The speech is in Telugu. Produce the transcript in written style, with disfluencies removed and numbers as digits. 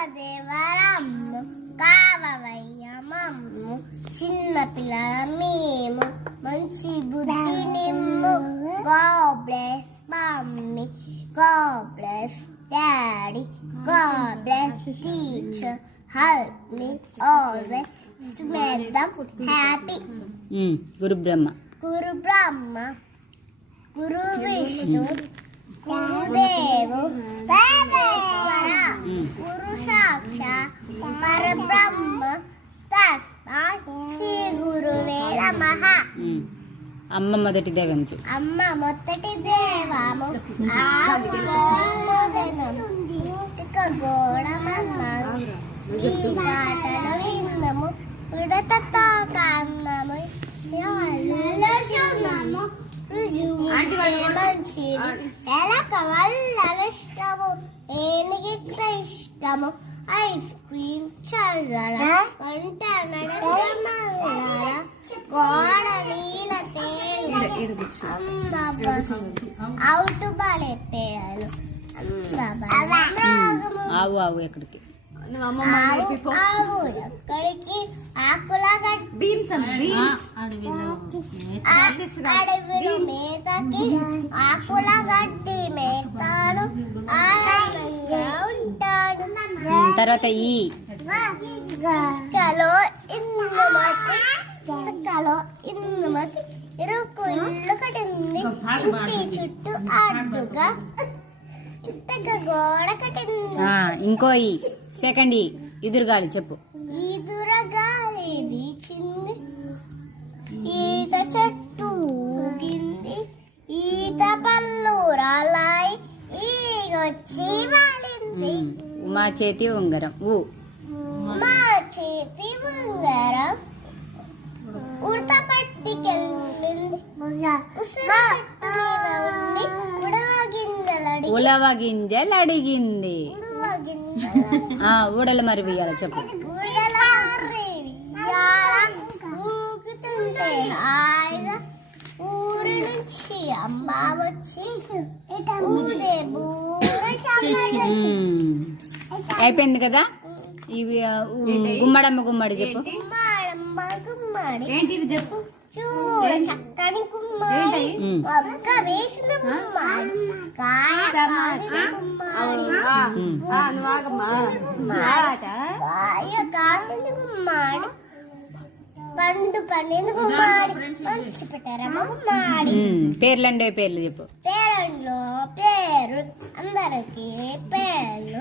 దేవదేవరమ్ము కావవయ్యమమ్ము చిన్న పిల్లల మేము మంచి బుద్ధి నిమ్ము. God bless mommy, God bless daddy, God bless teacher, help me always to make them happy. గురు బ్రహ్మ, గురు బ్రహ్మ, గురు విష్ణు, గురుదేవు మహేశ్వర, గురు సాక్షాత్ పరబ్రహ్మ తస్మై శ్రీ గురువే నమః. అమ్మ మొదటి దైవంచు. అమ్మ మొదటి దేవము గోడమన్నాను. ఈ పాటలు విన్నము ఉడతతో కన్నము మంచిది ఎలక వల్ల ఇష్టము ఏనుగి ఇష్టము ఐస్ క్రీమ్ చల్లర వంట నడమల్లర గోడ నీల తేలు అవుట్ బాలే పేరు ఆవు ఆవు ఎక్కడికి ఎక్కడికి ఆకుల అడవిలో మేతకి ఆకుల గడ్డి మేస్తాడు ఆనందంగా ఉంటాడు. తర్వాత ఈ ఇందుమతి ఇరుకు ఇల్లు కట్టింది. ఇంటి చుట్టూ అడ్డుగా ఇంతగా గోడ కట్టింది. ఇంకో ఈ సెకండ్ ఈ ఎదురుగాలి చెప్పు. ఎదురుగాలి వీచింది, ఈత చెట్టు ఊగింది, ఈత పళ్ళు రాలాయి, ఈగొచ్చి వాలింది. ఉమా చేతి ఉంగరం మా చేతి ఉంగరం ఉడత పట్టికెళ్ళింది. ఉలవ గింజలు అడిగింది. ఊడలు మరి వేయాలి చెప్పు. ఊరి నుంచి అమ్మ వచ్చి అయిపోయింది కదా. ఇవి గుమ్మడమ్మ గుమ్మడి చెప్పు. ఏంటి చెప్పు. చూడ చక్కని గుమ్మడి, ఒక్క వేసిన గుమ్మడి, కాయ కాసిన గుమ్మడి, పండు పండిన గుమ్మడి, మంచి పెట్టారమ్మ గుమ్మడి. పేర్లండే పేర్లు చెప్పు. పేర్లు అందరికి పేర్లు